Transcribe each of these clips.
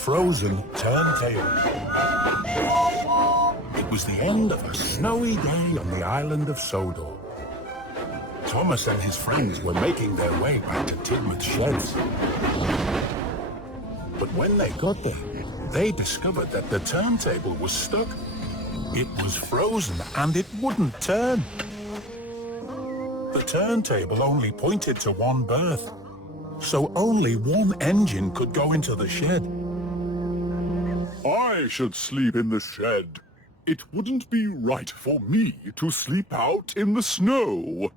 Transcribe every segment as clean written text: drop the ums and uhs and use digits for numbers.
frozen turntable. It was the end of a snowy day on the island of Sodor. Thomas and his friends were making their way back to Tidmouth's sheds. But when they got there, they discovered that the turntable was stuck. It was frozen and it wouldn't turn. The turntable only pointed to one berth, so only one engine could go into the shed. I should sleep in the shed. It wouldn't be right for me to sleep out in the snow.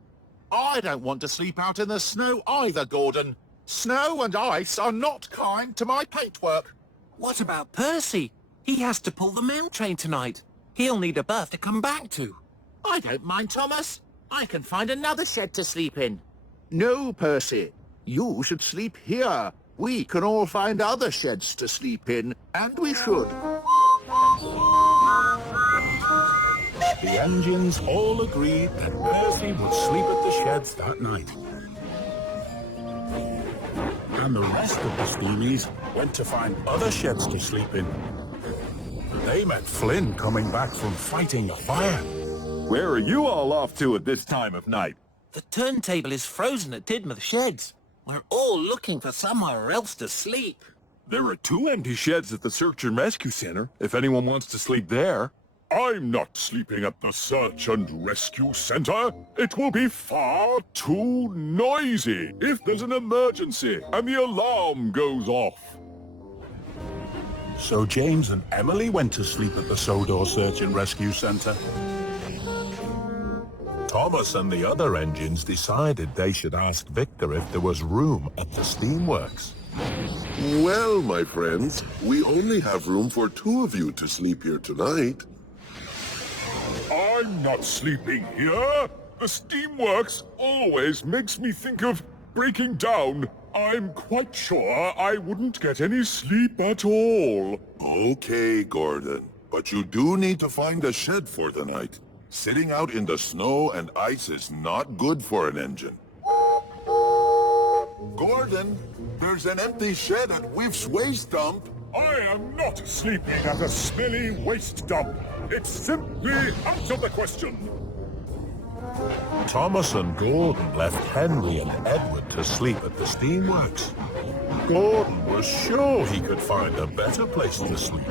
I don't want to sleep out in the snow either, Gordon. Snow and ice are not kind to my paintwork. What about Percy? He has to pull the mail train tonight. He'll need a berth to come back to. I don't mind, Thomas. I can find another shed to sleep in. No, Percy. You should sleep here. We can all find other sheds to sleep in, and we should. The engines all agreed that Percy would sleep at the sheds that night. And the rest of the Steamies went to find other sheds to sleep in. They met Flynn coming back from fighting a fire. Where are you all off to at this time of night? The turntable is frozen at Tidmouth Sheds. We're all looking for somewhere else to sleep. There are 2 empty sheds at the Search and Rescue Center, if anyone wants to sleep there. I'm not sleeping at the Search and Rescue Center. It will be far too noisy if there's an emergency and the alarm goes off. So James and Emily went to sleep at the Sodor Search and Rescue Center. Thomas and the other engines decided they should ask Victor if there was room at the steamworks. Well, my friends, we only have room for 2 of you to sleep here tonight. I'm not sleeping here. The steamworks always makes me think of breaking down. I'm quite sure I wouldn't get any sleep at all. Okay, Gordon, but you do need to find a shed for the night. Sitting out in the snow and ice is not good for an engine. Gordon, there's an empty shed at Whiff's waste dump. I am not sleeping at a smelly waste dump. It's simply out of the question. Thomas and Gordon left Henry and Edward to sleep at the steamworks. Gordon was sure he could find a better place to sleep.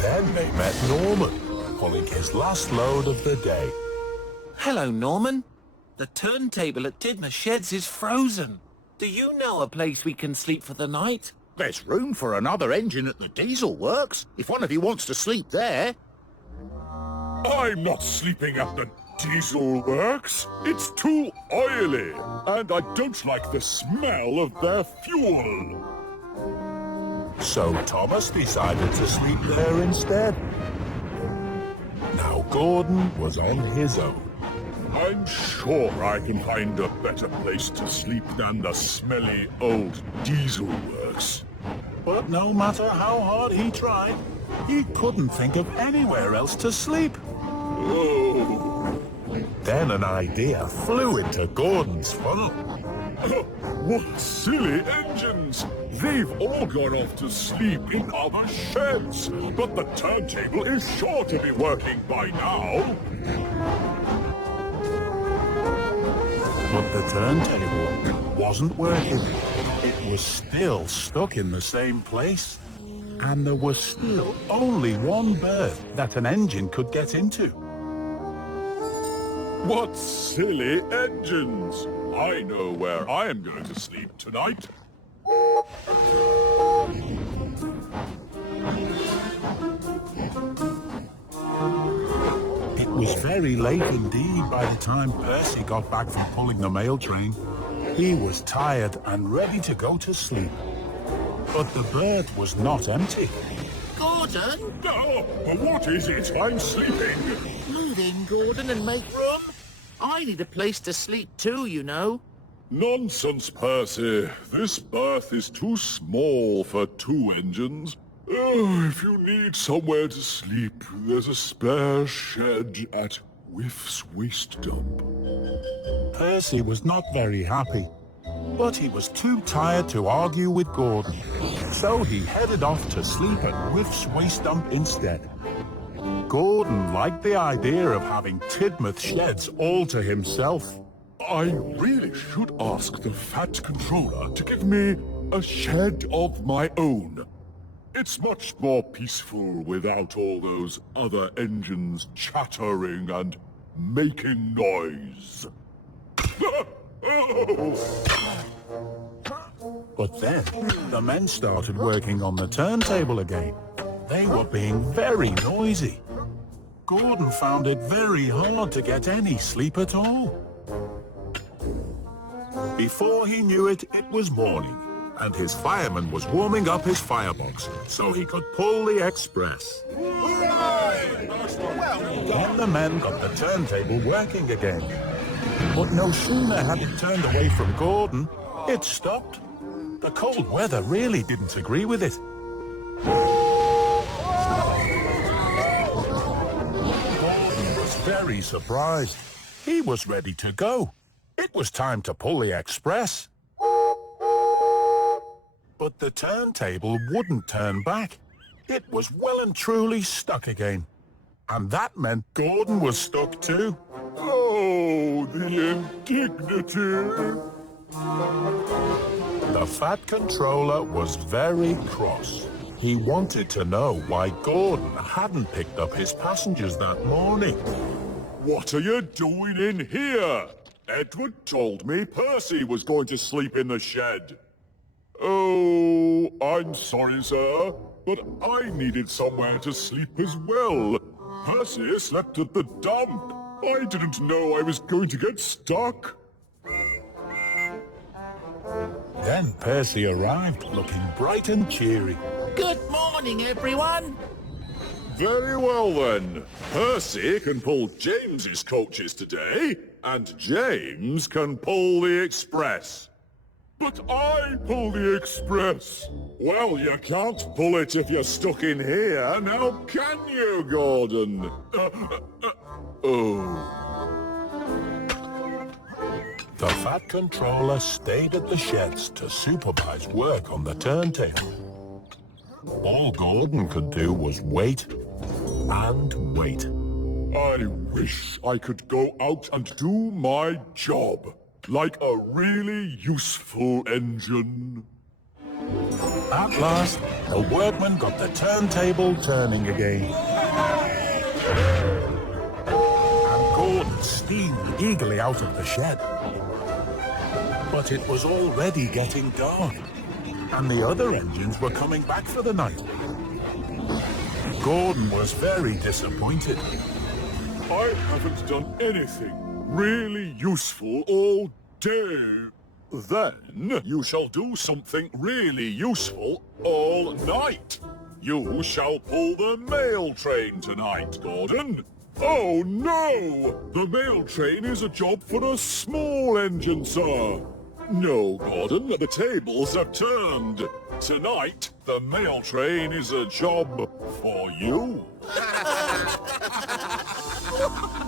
Then they met Norman, pulling his last load of the day. Hello, Norman. The turntable at Tidmouth Sheds is frozen. Do you know a place we can sleep for the night? There's room for another engine at the diesel works, if one of you wants to sleep there. I'm not sleeping at the diesel works. It's too oily, and I don't like the smell of their fuel. So Thomas decided to sleep there instead. Now Gordon was on his own. I'm sure I can find a better place to sleep than the smelly old diesel works. But no matter how hard he tried, he couldn't think of anywhere else to sleep. Oh. Then an idea flew into Gordon's funnel. What silly engines! They've all gone off to sleep in other sheds, but the turntable is sure to be working by now. But the turntable wasn't working. It was still stuck in the same place. And there was still only one berth that an engine could get into. What silly engines! I know where I am going to sleep tonight. It was very late indeed by the time Percy got back from pulling the mail train. He was tired and ready to go to sleep. But the berth was not empty. Gordon, Oh, what is it? I'm sleeping. move in, Gordon, and make room. I need a place to sleep too, you know. Nonsense, Percy. This berth is too small for 2 engines. Oh, if you need somewhere to sleep, there's a spare shed at Whiff's waste dump. Percy was not very happy. But he was too tired to argue with Gordon, so he headed off to sleep at Whiff's waste dump instead. Gordon liked the idea of having Tidmouth sheds all to himself. I really should ask the Fat Controller to give me a shed of my own. It's much more peaceful without all those other engines chattering and making noise. But then, the men started working on the turntable again. They were being very noisy. Gordon found it very hard to get any sleep at all. Before he knew it, it was morning, and his fireman was warming up his firebox so he could pull the express. Then the men got the turntable working again. But no sooner had it turned away from Gordon, it stopped. The cold weather really didn't agree with it. Gordon was very surprised. He was ready to go. It was time to pull the express. But the turntable wouldn't turn back. It was well and truly stuck again. And that meant Gordon was stuck too. Oh, the indignity! The Fat Controller was very cross. He wanted to know why Gordon hadn't picked up his passengers that morning. What are you doing in here? Edward told me Percy was going to sleep in the shed. Oh, I'm sorry, sir, but I needed somewhere to sleep as well. Percy slept at the dump. I didn't know I was going to get stuck. Then Percy arrived, looking bright and cheery. Good morning, everyone. Very well then. Percy can pull James's coaches today, and James can pull the express. But I pull the express. Well, you can't pull it if you're stuck in here, now can you, Gordon? Oh. The Fat Controller stayed at the sheds to supervise work on the turntable. All Gordon could do was wait and wait. I wish I could go out and do my job, like a really useful engine. At last, the workmen got the turntable turning again. And Gordon steamed eagerly out of the shed. But it was already getting dark, and the other engines were coming back for the night. Gordon was very disappointed. I haven't done anything really useful all day. Then you shall do something really useful all night. You shall pull the mail train tonight, Gordon. Oh no! The mail train is a job for a small engine, sir. No, Gordon, the tables have turned. Tonight, the mail train is a job for you.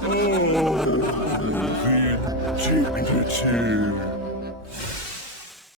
Oh, the indignity.